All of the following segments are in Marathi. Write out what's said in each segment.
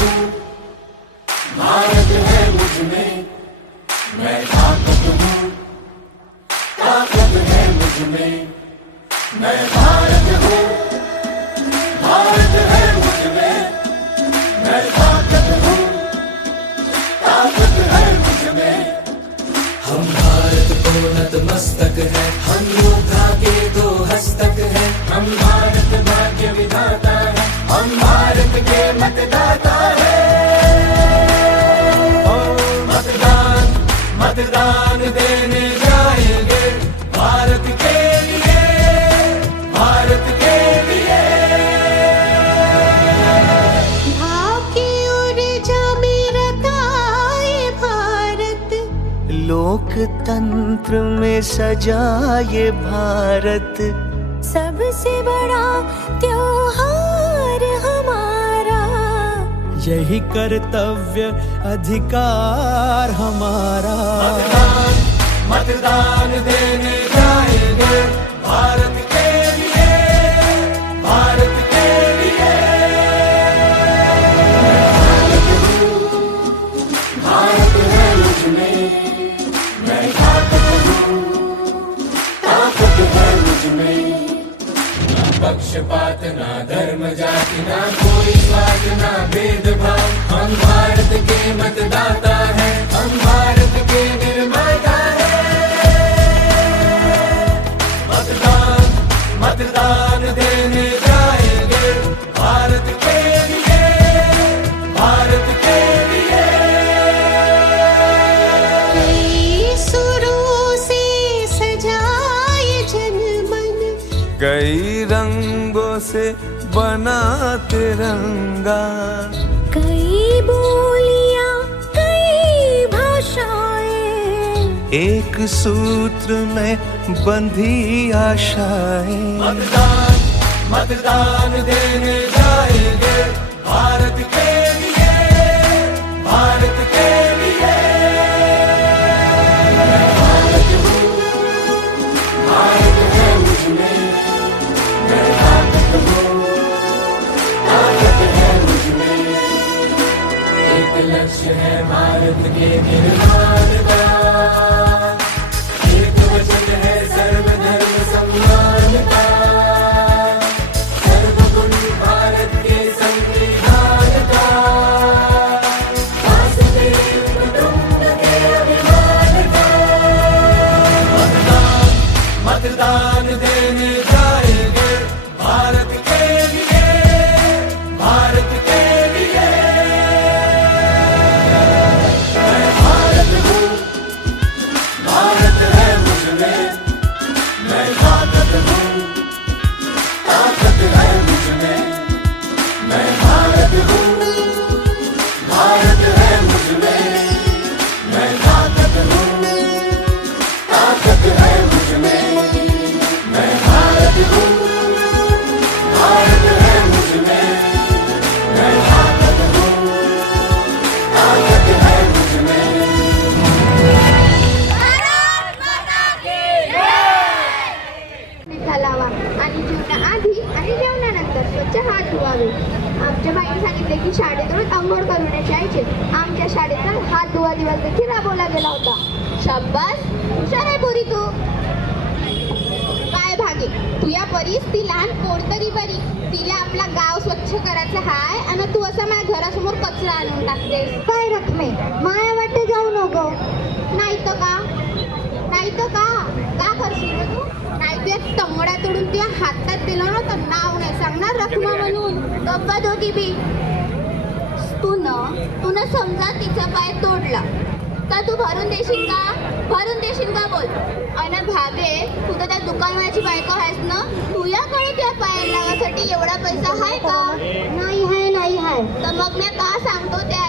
हूँ भारत है मुझ में मैं ताकत हूँ। ताकत है मुझ में मैं भारत हूँ। भारत है मुझ में मैं ताकत हूँ। ताकत है मुझ में हम भारत को नतमस्तक है। मतदान देने जाएँगे भारत के लिए भारत के लिए। भाव की ऊर्जा में रता ये भारत। लोकतंत्र में सजाए भारत। सबसे बड़ा त्योहार यही कर्तव्य अधिकार हमारा। मतदान मतदान देने कई रंगों से बना तिरंगा कई बोलियाँ कई भाषाएँ। एक सूत्र में बंधी आशाएँ। मतदान मतदान देने जाएँगे भारत के है भारत के निर्माण का धुवा दिवस देखील राबवला गेला होता. शाब्बास हुशार आहे पोरी तू. काय भागे? तू या परीस ती लहान कोणतरी बरी. तिला आपला गाव स्वच्छ करायचं हाय आणि तू असं माझ्या घरासमोर कचरा आणून टाकतेस. काय रखमे माया वाटते जाऊ नको. नाही तर का? नाही तर का? का करशील तू? नाही तू एक तंगडा तोडून तुझ्या हातात दिलं ना तर नाव नाही सांगणार रखमा म्हणून. गप्पा दोघी बी. तू न तू न समजा तिचा पाय तोडला. का तू भरून देशील का? भरून देशील का बोल. अन भागे तू तर त्या दुकानवाल्याची बायको आहेस ना? तुझ्याकडे त्या पाय लावासाठी एवढा पैसा आहे का? नाही आहे नाही आहे. तर मग मी का सांगतो ते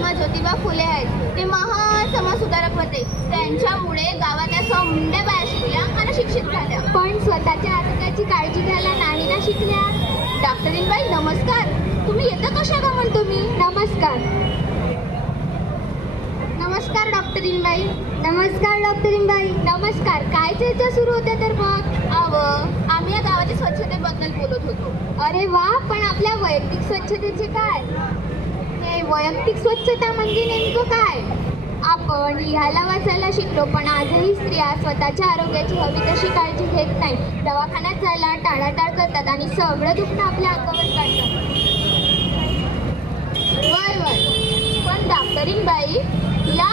महात्मा ज्योतिबा फुले आहेत. ते महान समाजसुधारक होते त्यांच्यामुळे गावातल्या समध्या बाया शिकल्या आणि शिक्षित झाल्या. पण स्वतःच्या आरोग्याची काळजी घ्यायला नाही ना शिकल्या? डॉक्टरीनबाई नमस्कार. तुम्ही येतं कशा का म्हणतो मी नमस्कार. नमस्कार डॉक्टरीनबाई नमस्कार डॉक्टरीनबाई नमस्कार. काय चर्चा सुरू होत्या तर मग? अव आम्ही या गावाच्या स्वच्छतेबद्दल बोलत होतो. अरे वा पण आपल्या वैयक्तिक स्वच्छतेचे काय? वैयक्तिक स्वच्छता म्हणजे नेमकं काय? आपण लिहायला वाचायला शिकलो पण आजही स्त्रिया स्वतःच्या आरोग्याची हवी तशी काळजी घेत नाही. दवाखान्यात जायला टाळाटाळ करतात आणि सगळं दुखणं आपल्या अंगावर काढतात वय वय. पण डॉक्टरीन बाई या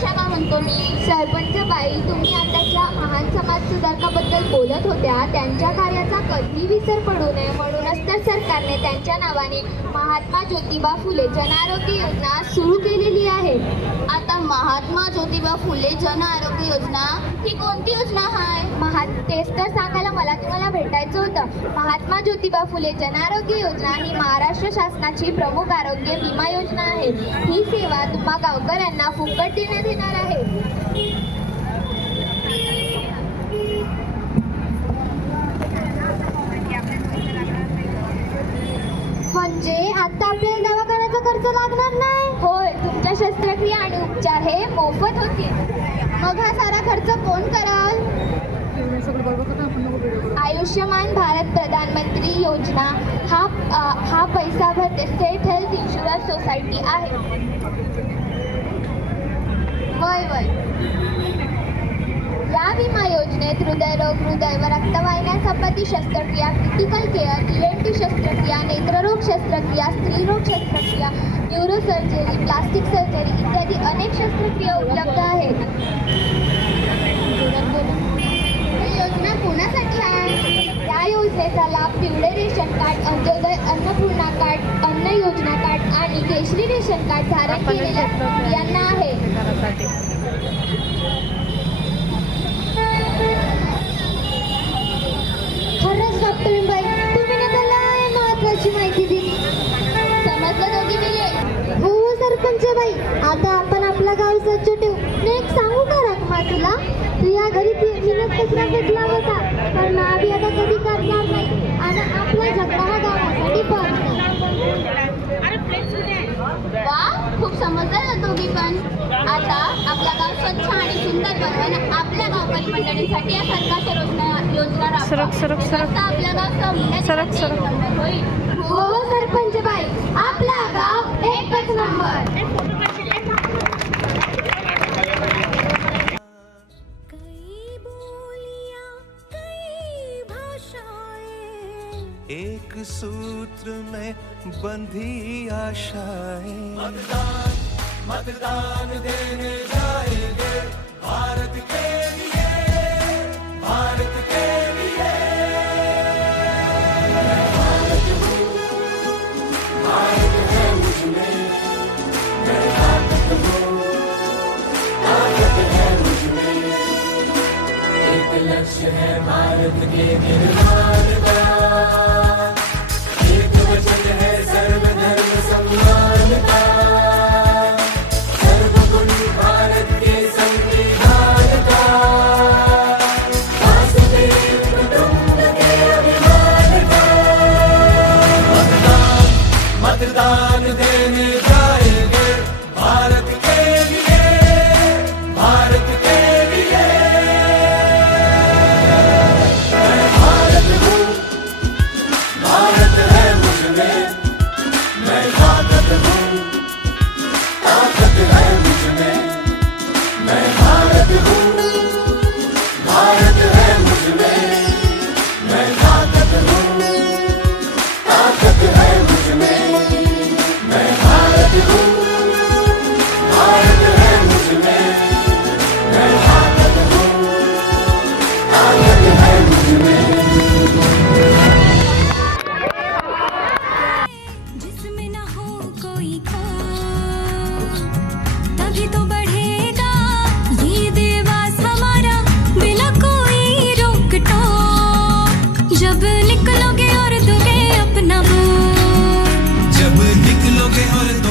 येडी का म्हणतो मी सरपंच बाई. तुम्ही आताच्या महान समाज सुधारकाबद्दल बोलत होत्या. त्यांच्या कार्याचा कधी विसर पडू नये. म्हणूनच तर सरकारने त्यांच्या नावाने महात्मा ज्योतिबा फुले जनआरोग्य योजना सुरू केलेली आहे. आता महात्मा ज्योतिबा फुले जन आरोग्य योजना ही कोणती योजना आहे महा तेच तर सांगायला मला तुम्हाला भेटायचं होतं. महात्मा ज्योतिबा फुले जनआरोग्य योजना ही महाराष्ट्र शासनाची प्रमुख आरोग्य विमा योजना आहे. ही सेवा तुम्हा गावकऱ्यांना फुकट देण्यात येणार आहे. म्हणजे आता आपल्याला दवाखान्याचा खर्च लागणार नाही? होय तुमच्या शस्त्रक्रिया आणि उपचार हे मोफत होतील. मग हा सारा खर्च कोण कराल? आयुष्यमान भारत प्रधानमंत्री योजना हा हा पैसा भरते. स्टेट हेल्थ इन्शुरन्स सोसायटी आहे. वय वय. या विमा योजनेत हृदयरोग हृदय व रक्तवाहिन्या संबंधी शस्त्रक्रिया क्रिटिकल केअर इएनटी शस्त्रक्रिया नेत्ररोग शस्त्रक्रिया स्त्रीरोग शस्त्रक्रिया न्यूरोसर्जरी प्लास्टिक सर्जरी इत्यादी अनेक शस्त्रक्रिया उपलब्ध आहेत ही योजना कोणासाठी आहे या योजनेचा लाभ पिवळे ration card Antyodaya Annapurna card अन्न योजना कार्ड आणि केशरी रेशन कार्ड धारण केलेल्या यांना आहे. खरंच डॉक्टर तुम्ही महत्वाची माहिती दिली. समजलं दोघी मिले? हो सरपंच बाई. आता आपण आपला गाव स्वच्छ ठेवू. मी एक सांगू का रखमा तुला? तू या घरी मिनट कचरा भेटला होता पण आम्ही आता कधी करणार नाही. आणि आपला झगडा हा गावासाठी पडणार वा खूप समजदार आहे दोघी पण. आता आपला गाव स्वच्छ आणि सुंदर बनवायला आपल्या गावकरी मंडळींसाठी या सरकारच्या योजना योजना सरक, सरक, सरक. आपल्या गाव सरक, सरक. होईल हो सरपंच बाई आपला गाव एकच नंबर. एक सूत्र में बंधी आशाएं। मतदान देने जाएंगे। भारत के लिए भारत के लिए एक लक्ष्य है भारत के निर्माण का muerto